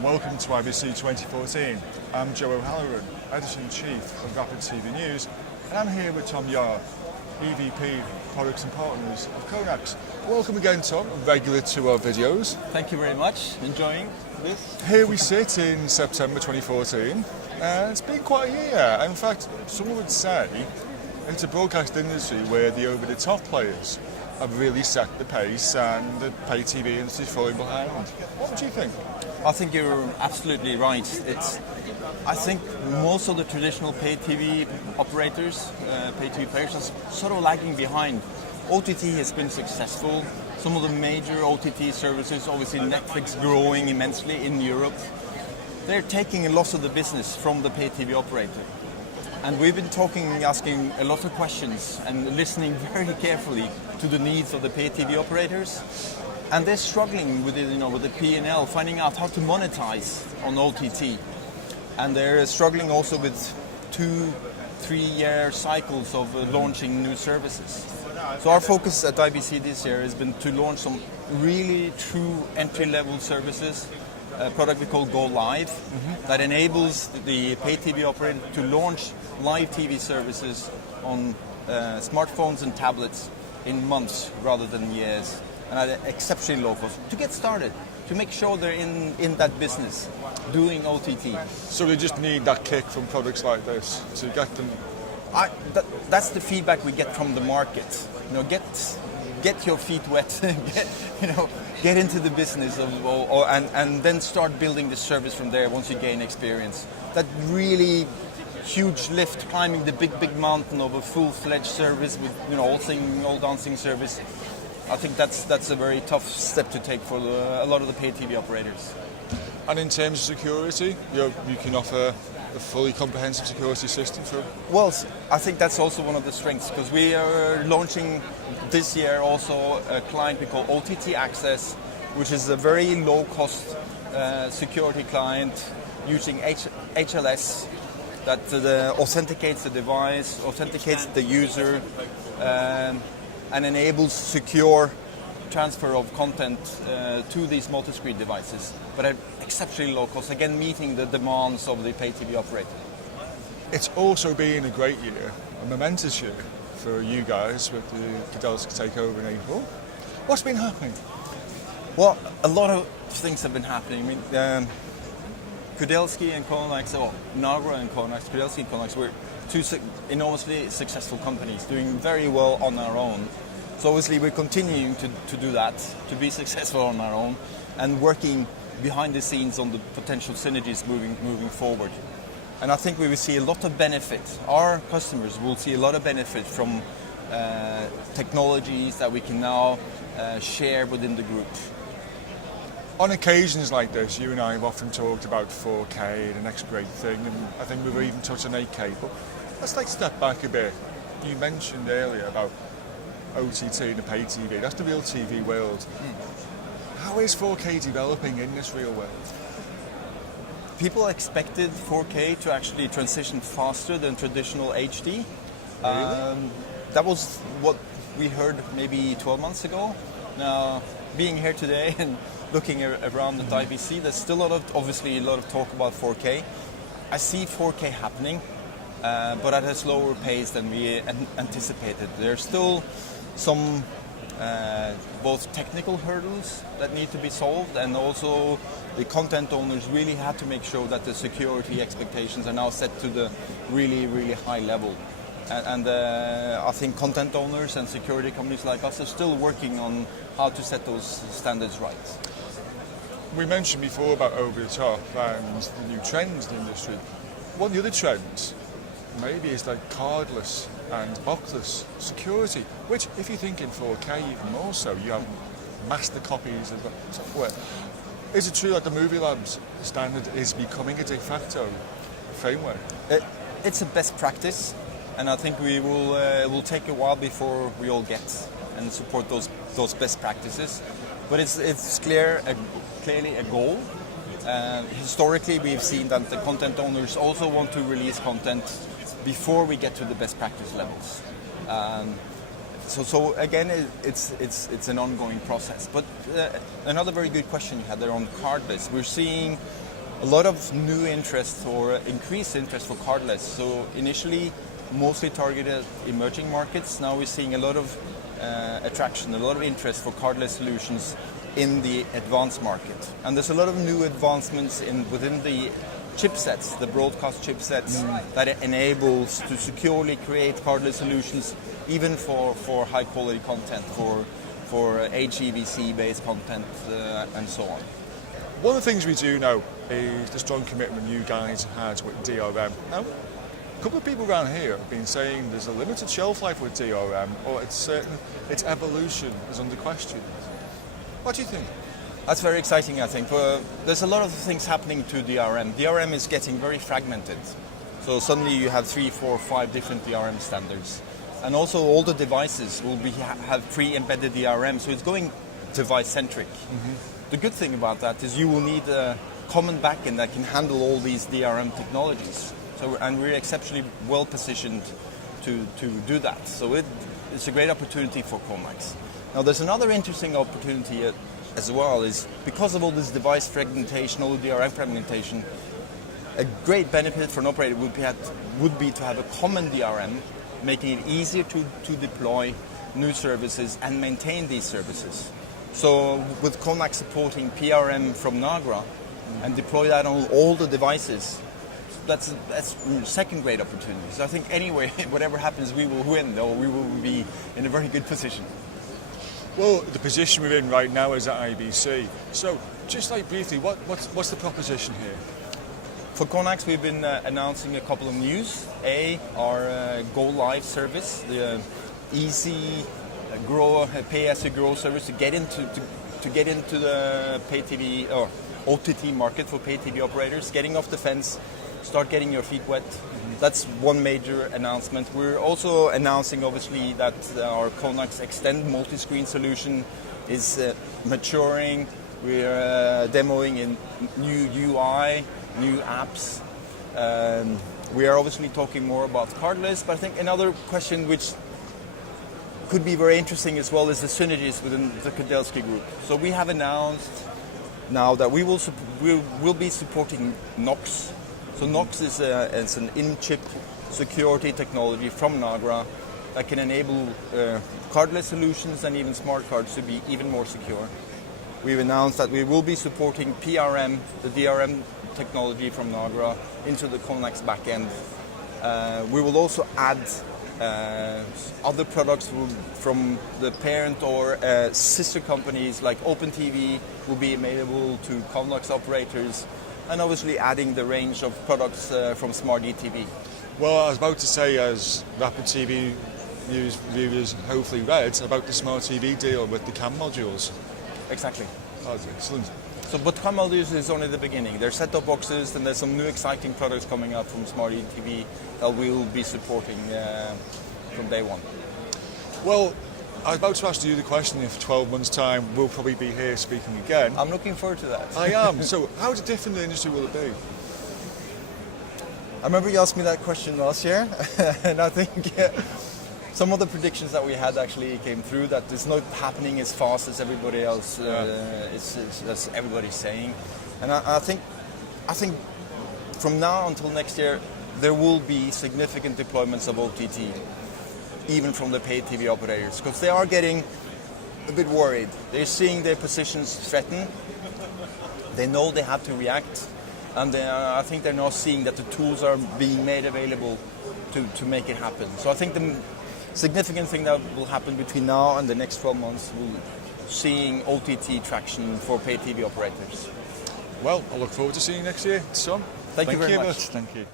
and welcome to IBC 2014. I'm Joe O'Halloran, Editor-in-Chief of Rapid TV News, and I'm here with Tom Yar, EVP Products and Partners of Conax. Welcome again, Tom, regular to our videos. Thank you very much. Enjoying this? Here we sit in September 2014, and it's been quite a year. In fact, someone would say it's a broadcast industry where the over-the-top players have really set the pace and the pay TV industry is falling behind. What do you think? I think you're absolutely right. I think most of the traditional pay TV operators, pay TV players, are sort of lagging behind. OTT has been successful. Some of the major OTT services, obviously Netflix growing immensely in Europe, they're taking a lot of the business from the pay TV operator. And we've been asking a lot of questions and listening very carefully to the needs of the pay TV operators. And they're struggling with it, with the P&L, finding out how to monetize on OTT. And they're struggling also with 2-3 year cycles of launching new services. So our focus at IBC this year has been to launch some really true entry-level services. A product we call Go Live that enables the pay TV operator to launch live TV services on smartphones and tablets in months rather than years, and at an exceptionally low cost to get started, to make sure they're in that business doing OTT. So they just need that kick from products like this to get them. That's the feedback we get from the market. Get your feet wet, get into the business and then start building the service from there once you gain experience. That really huge lift, climbing the big mountain of a full-fledged service with all singing, all dancing service. I think that's a very tough step to take for a lot of the pay TV operators. And in terms of security, you can offer a fully comprehensive security system for. Well, I think that's also one of the strengths, because we are launching this year also a client we call OTT Access, which is a very low-cost security client using HLS that authenticates the device, authenticates the user, and enables secure transfer of content to these multi-screen devices, but at exceptionally low cost, again meeting the demands of the pay TV operator. It's also been a great year, a momentous year for you guys with the Kudelski takeover in April. What's been happening? Well, a lot of things have been happening. I mean, Kudelski and Conax, Nagra and Conax, Kudelski and Conax were two enormously successful companies doing very well on our own. So obviously we're continuing to do that, to be successful on our own, and working behind the scenes on the potential synergies moving forward. And I think we will see a lot of benefit. Our customers will see a lot of benefit from technologies that we can now share within the group. On occasions like this, you and I have often talked about 4K, the next great thing, and I think we've even touched on 8K. But let's take a step back a bit. You mentioned earlier about OTT and the pay TV. That's the real TV world. How is 4K developing in this real world? People expected 4K to actually transition faster than traditional HD. Really? That was what we heard maybe 12 months ago. Now, being here today and looking around at IBC, there's still obviously a lot of talk about 4K. I see 4K happening, but at a slower pace than we anticipated. There's still some both technical hurdles that need to be solved, and also the content owners really have to make sure that the security expectations are now set to the really, really high level. And I think content owners and security companies like us are still working on how to set those standards right. We mentioned before about over the top and the new trends in the industry. One of the other trends maybe is like cardless and boxless security, which if you think in 4K even more so, you have master copies of the software. Is it true that the Movie Labs standard is becoming a de facto framework? It's a best practice, and I think it will take a while before we all get and support those best practices. But it's clearly a goal. Historically, we've seen that the content owners also want to release content before we get to the best practice levels. So again, it's an ongoing process. But another very good question you had there on cardless. We're seeing a lot of new interest or increased interest for cardless. So initially, mostly targeted at emerging markets. Now we're seeing a lot of attraction, a lot of interest for cardless solutions in the advanced market. And there's a lot of new advancements within the chipsets, the broadcast chipsets, that it enables to securely create cardless solutions, even for high quality content, for IBC based content, and so on. One of the things we do know is the strong commitment you guys had with DRM. Now, a couple of people around here have been saying there's a limited shelf life with DRM, or its evolution is under question. What do you think? That's very exciting, I think. There's a lot of things happening to DRM. DRM is getting very fragmented. So suddenly you have 3, 4, 5 different DRM standards. And also all the devices will have pre-embedded DRM, so it's going device-centric. The good thing about that is you will need a common backend that can handle all these DRM technologies. And we're exceptionally well positioned to do that. So it's a great opportunity for Conax. Now there's another interesting opportunity as well, is because of all this device fragmentation, all the DRM fragmentation, a great benefit for an operator would be to have a common DRM, making it easier to deploy new services and maintain these services. So with Conax supporting PRM from Nagra and deploy that on all the devices, that's second great opportunity. So I think anyway, whatever happens, we will win, or we will be in a very good position. Well, the position we're in right now is at IBC. So just like briefly, what's the proposition here? For Conax, we've been announcing a couple of news. Our Go Live service, the easy pay-as-you-grow service to get into the pay TV or OTT market for pay TV operators, getting off the fence, start getting your feet wet. That's one major announcement. We're also announcing, obviously, that our Conax Extend multi-screen solution is maturing. We're demoing in new UI, new apps. We are obviously talking more about cardless, but I think another question which could be very interesting as well is the synergies within the Kudelski group. So we have announced now that we will be supporting NOx. So NOx is an in-chip security technology from Nagra that can enable cardless solutions and even smart cards to be even more secure. We've announced that we will be supporting PRM, the DRM technology from Nagra, into the Conax backend. We will also add other products from the parent or sister companies like OpenTV will be available to Conax operators, and obviously adding the range of products from Smart ETV. Well, I was about to say, as Rapid TV News viewers hopefully read, about the Smart TV deal with the CAM modules. Exactly. That's excellent. So, but CAM modules is only the beginning. There's set-top boxes, and there's some new exciting products coming out from Smart ETV that we will be supporting from day one. Well, I was about to ask you the question if 12 months' time we'll probably be here speaking again. I'm looking forward to that. I am. So how different the industry will it be? I remember you asked me that question last year, and I think some of the predictions that we had actually came through, that it's not happening as fast as everybody else, as everybody's saying. And I think from now until next year, there will be significant deployments of OTT, even from the paid TV operators, because they are getting a bit worried. They're seeing their positions threatened. They know they have to react, and I think they're now seeing that the tools are being made available to make it happen. So I think the significant thing that will happen between now and the next 12 months will be seeing OTT traction for paid TV operators. Well, I look forward to seeing you next year, Son. Thank you very much. Thank you.